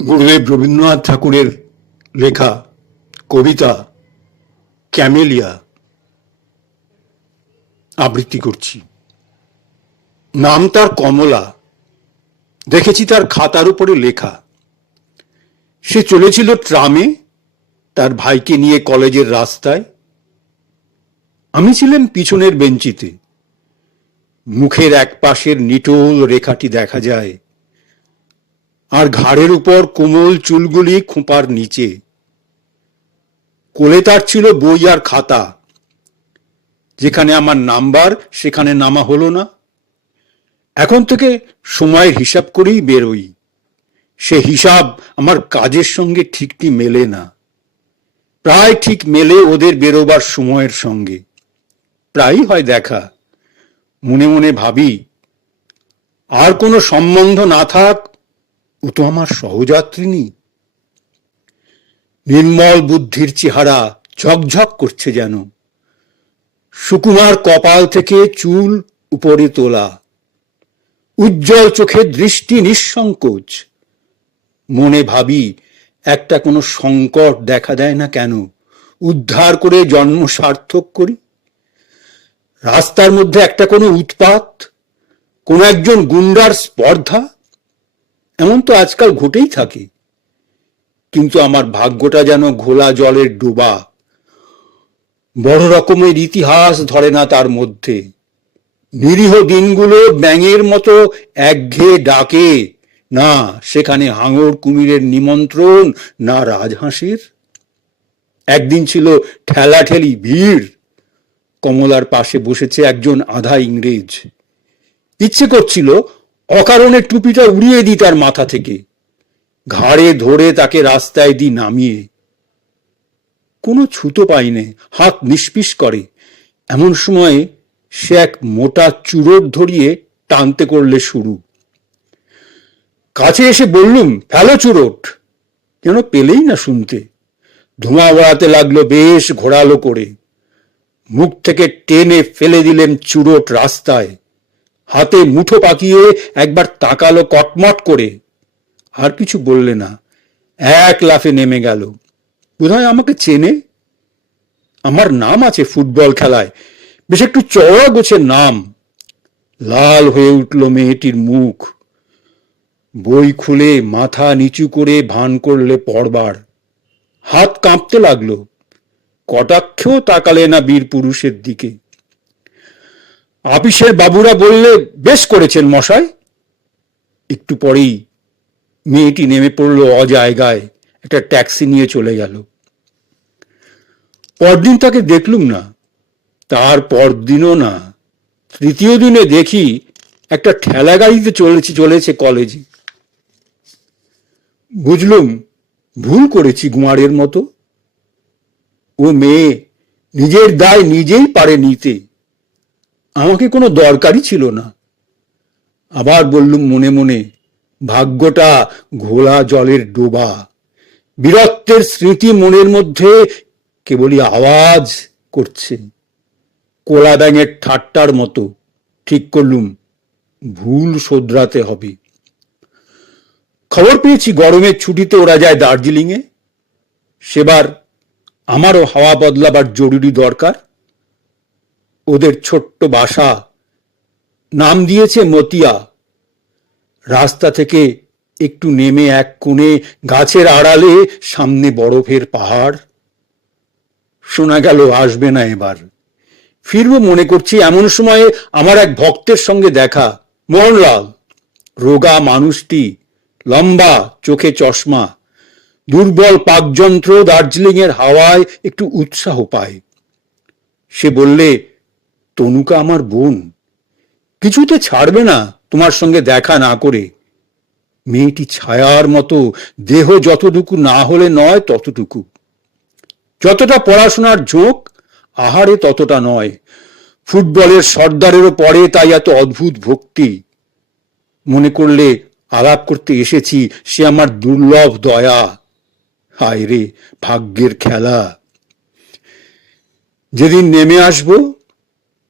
গুরুদেব রবীন্দ্রনাথ ঠাকুরের লেখা কবিতা ক্যামেলিয়া আবৃত্তি করছি। নাম তার কমলা, দেখেছি তার খাতার উপরে লেখা। সে চলেছিল ট্রামে তার ভাইকে নিয়ে কলেজের রাস্তায়। আমি ছিলাম পিছনের বেঞ্চিতে। মুখের এক পাশের নিটোল রেখাটি দেখা যায়, আর ঘাড়ের উপর কোমল চুলগুলি খোঁপার নিচে। কোলে তার ছিল বই আর খাতা। যেখানে আমার নাম্বার সেখানে নামা হলো না। এখন থেকে সময়ের হিসাব করেই বেরোই। সে হিসাব আমার কাজের সঙ্গে ঠিকটি মেলে না। প্রায় ঠিক মেলে ওদের বেরোবার সময়ের সঙ্গে। প্রায়ই হয় দেখা। মনে মনে ভাবি, আর কোনো সম্বন্ধ না থাক, ও তো আমার সহযাত্রিনী। নির্মল বুদ্ধির চেহারা ঝকঝক করছে যেন। সুকুমার কপাল থেকে চুল উপরে তোলা, উজ্জ্বল চোখে দৃষ্টি নিঃসংকোচ। মনে ভাবি, একটা কোনো সংকট দেখা দেয় না কেন, উদ্ধার করে জন্ম সার্থক করি। রাস্তার মধ্যে একটা কোনো উৎপাত, কোন একজন গুন্ডার স্পর্ধা, এমন তো আজকাল ঘটেই থাকে। কিন্তু আমার ভাগ্যটা যেন ঘোলা জলের ডোবা। বড় রকমের ইতিহাস ধরে না তার মধ্যে। নিরীহ দিনগুলো ব্যাঙের মতো একঘেয়ে ডাকে না। সেখানে হাঙর কুমিরের নিমন্ত্রণ, না রাজহাঁসের। একদিন ছিল ঠেলাঠেলি ভিড়। কমলার পাশে বসেছে একজন আধা ইংরেজ। ইচ্ছে করছিল অকারণে টুপিটা উড়িয়ে দিই তার মাথা থেকে, ঘাড়ে ধরে তাকে রাস্তায় দি নামিয়ে। কোনো ছুতো পাইনে, হাত নিষ্পিস করে। এমন সময় সে এক মোটা চুরোট ধরিয়ে টানতে করলে শুরু। কাছে এসে বললুম, ফেলো চুরোট। যেন পেলেই না শুনতে। ধোঁয়া ওড়াতে লাগলো বেশ ঘোরালো করে। মুখ থেকে টেনে ফেলে দিলেন চুরোট রাস্তায়। হাতে মুঠো পাকিয়ে একবার তাকালো কটমট করে, আর কিছু বললে না। এক লাফে নেমে গেল। বোধহয় আমাকে চেনে। আমার নাম আছে ফুটবল খেলায়, বেশ একটু চওড়া গোছের নাম। লাল হয়ে উঠল মেয়েটির মুখ। বই খুলে মাথা নিচু করে ভান করলে পড়বার। হাত কাঁপতে লাগলো। কটাক্ষেও তাকালে না বীর পুরুষের দিকে। আপিসের বাবুরা বললে, বেশ করেছেন মশাই। একটু পরেই মেয়েটি নেমে পড়ল অজায়গায়, একটা ট্যাক্সি নিয়ে চলে গেল। পরদিন তাকে দেখলুম না। তার পরদিনও না। তৃতীয় দিনে দেখি একটা ঠেলা গাড়িতে চলেছে কলেজে। বুঝলুম ভুল করেছি গুয়ারের মতো। ও মেয়ে নিজের দায় নিজেই পারে নিতে। আমাকে কোনো দরকারই ছিল না। আবার বললুম মনে মনে, ভাগ্যটা ঘোলা জলের ডোবা। বীরত্বের স্মৃতি মনের মধ্যে কেবলই আওয়াজ করছে, কোলা ব্যাঙের ঠাট্টার মতো। ঠিক করলুম ভুল শোধরাতে হবে। খবর পেয়েছি গরমের ছুটিতে ওরা যায় দার্জিলিংয়ে। সেবার আমারও হাওয়া বদলাবার জরুরি দরকার। ওদের ছোট্ট বাসা, নাম দিয়েছে মতিয়া। রাস্তা থেকে একটু নেমে এক কোণে গাছের আড়ালে সামনে বরফের পাহাড়। শোনা গেল আসবে না এবার। ফিরবো মনে করছি, এমন সময়ে আমার এক ভক্তের সঙ্গে দেখা। মোহনলাল, রোগা মানুষটি, লম্বা, চোখে চশমা। দুর্বল পাকযন্ত্র দার্জিলিং এর হাওয়ায় একটু উৎসাহ পায়। সে বললে, তনুকা আমার বোন, কিছুতে ছাড়বে না তোমার সঙ্গে দেখা না করে। মেয়েটি ছায়ার মতো, দেহ যতটুকু না হলে নয় ততটুকু। যতটা পড়াশোনার ঝোঁক, আহারে ততটা নয়। ফুটবলের সর্দারেরও পড়ে, তাই এত অদ্ভুত ভক্তি। মনে করলে আলাপ করতে এসেছি, সে আমার দুর্লভ দয়া। হায় রে ভাগ্যের খেলা। যেদিন নেমে আসব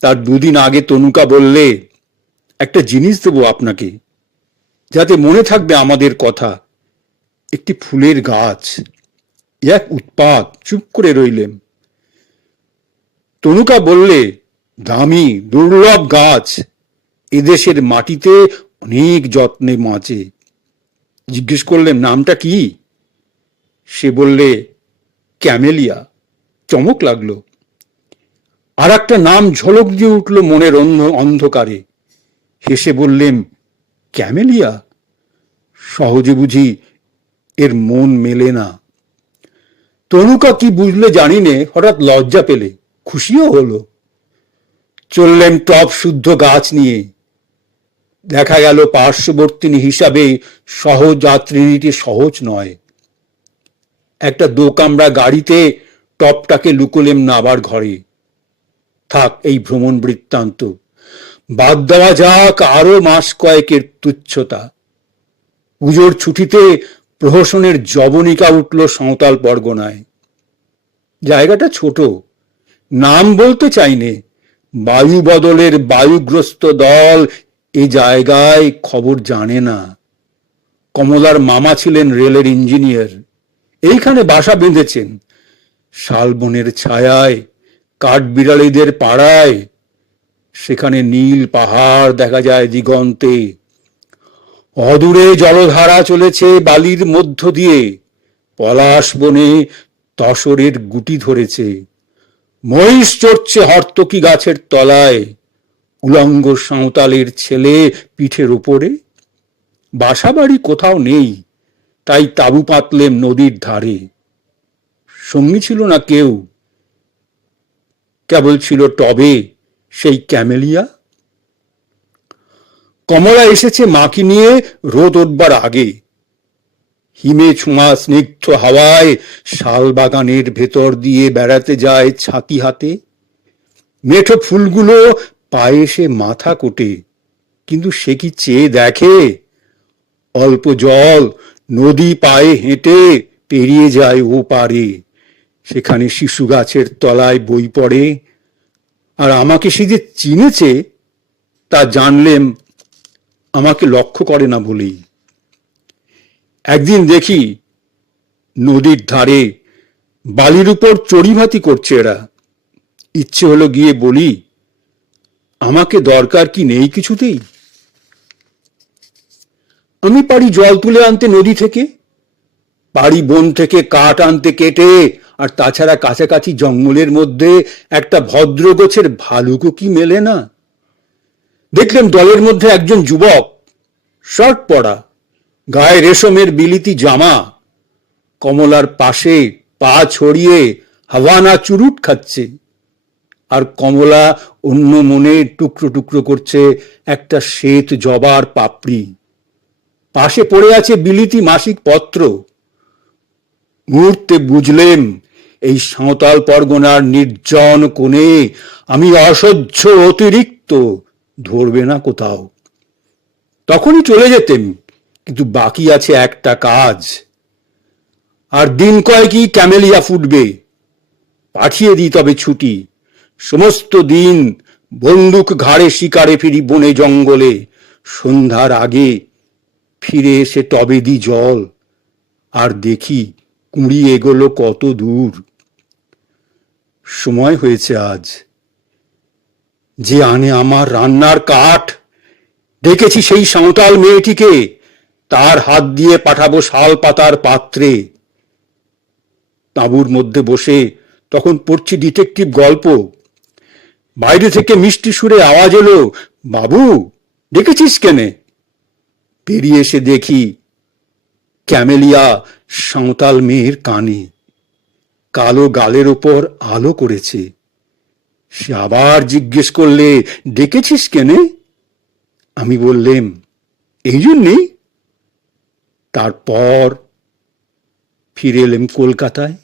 তার দুদিন আগে তনুকা বললে, একটা জিনিস দেবো আপনাকে, যাতে মনে থাকবে আমাদের কথা। একটি ফুলের গাছ। এক উৎপাত, চুপ করে রইলেম। তনুকা বললে, দামি দুর্লভ গাছ, এদেশের মাটিতে অনেক যত্নে বাঁচে। জিজ্ঞেস করলেন, নামটা কি? সে বললে, ক্যামেলিয়া। চমক লাগলো। আর একটা নাম ঝলক দিয়ে উঠল মনের অন্ধকারে। হেসে বললেন, ক্যামেলিয়া? সহজে বুঝি এর মন মেলে না। তনুকা কি বুঝলে জানি নে, হঠাৎ লজ্জা পেলে, খুশিও হলো। চললেন টপ শুদ্ধ গাছ নিয়ে। দেখা গেল পার্শ্ববর্তিনী হিসাবে সহযাত্রীটি সহজ নয়। একটা দোকামরা গাড়িতে টপটাকে লুকোলেম নাবার ঘরে। থাক এই ভ্রমণ বৃত্তান্ত, বাদ দেওয়া যাক আরো মাস কয়েকের তুচ্ছতা। পুজোর ছুটিতে প্রহসনের জবনিকা উঠল সাঁওতাল পরগনায়। জায়গাটা ছোট, নাম বলতে চাইনে। বায়ু বদলের বায়ুগ্রস্ত দল এ জায়গায় খবর জানে না। কমলার মামা ছিলেন রেলের ইঞ্জিনিয়ার, এইখানে বাসা বেঁধেছেন। শালবনের ছায়ায়, কাঠবিড়ালিদের পাড়ায়। সেখানে নীল পাহাড় দেখা যায় দিগন্তে। অদূরে জলধারা চলেছে বালির মধ্য দিয়ে। পলাশ বনে তসরের গুটি ধরেছে। মহিষ চড়ছে হর্তকি গাছের তলায়। উলঙ্গ সাঁওতালের ছেলে পিঠের উপরে। বাসা বাড়ি কোথাও নেই, তাই তাঁবু পাতলেম নদীর ধারে। সঙ্গী ছিল না কেউ, কেবল ছিল টবে সেই ক্যামেলিয়া। কমলা এসেছে মাকে নিয়ে রোদ উঠবার আগে। হিমে ছোঁয়া স্নিগ্ধ হাওয়ায় শাল বাগানের ভেতর দিয়ে বেড়াতে যায় ছাতি হাতে। মেঠো ফুলগুলো পায়ে এসে মাথা কোটে, কিন্তু সে কি চেয়ে দেখে? অল্প জল, নদী পায়ে হেঁটে পেরিয়ে যায় ও পারে। সেখানে শিশু গাছের তলায় বই পড়ে। আর আমাকে সে যে চিনেছে তা জানলেম আমাকে লক্ষ্য করে না বলেই। একদিন দেখি নদীর ধারে বালির উপর চড়িভাতি করছে এরা। ইচ্ছে হলো গিয়ে বলি, আমাকে দরকার কি নেই কিছুতেই? আমি পারি জল তুলে আনতে নদী থেকে, পারি বন থেকে কাঠ আনতে কেটে, আর তাছাড়া কাছাকাছি জঙ্গলের মধ্যে একটা ভদ্র গোছের ভালুকও কি মেলে না? দেখলাম দলের মধ্যে একজন যুবক, শার্ট পরা, গায়ে রেশমের বিলিতি জামা, কমলার পাশে পা ছড়িয়ে হাওয়ানা চুরুট খাচ্ছে। আর কমলা অন্য মনে টুকরো টুকরো করছে একটা শ্বেত জবার পাপড়ি। পাশে পড়ে আছে বিলিতি মাসিক পত্র। মুহূর্তে বুঝলেম এই সাঁওতাল পরগনার নির্জন কোণে আমি অসহ্য অতিরিক্ত, ধরবে না কোথাও। তখনই চলে যেতেম, কিন্তু বাকি আছে একটা কাজ। আর দিন কয়েকই ক্যামেলিয়া ফুটবে। পাঠিয়ে দিই তবে ছুটি। সমস্ত দিন বন্দুক ঘাড়ে শিকারে ফিরি বনে জঙ্গলে। সন্ধ্যার আগে ফিরে এসে টবে দি জল, আর দেখি কুঁড়ি এগোলো কত দূর। সময় হয়েছে আজ। যে আনে আমার রান্নার কাঠ, দেখেছি সেই সাঁওতাল মেয়েটিকে, তার হাত দিয়ে পাঠাবো শাল পাতার পাত্রে। তাঁবুর মধ্যে বসে তখন পড়ছি ডিটেকটিভ গল্প। বাইরে থেকে মিষ্টি সুরে আওয়াজ এলো, বাবু ডেকেছিস কেনে? বেরিয়ে এসে দেখি ক্যামেলিয়া সাঁওতাল মেয়ের কানে, কালো গালের ওপর আলো করেছে। সে আবার জিজ্ঞেস করলে, ডেকেছিস কেনে? আমি বললেম, এই জন্যেই। তারপর ফিরে এলেম কলকাতায়।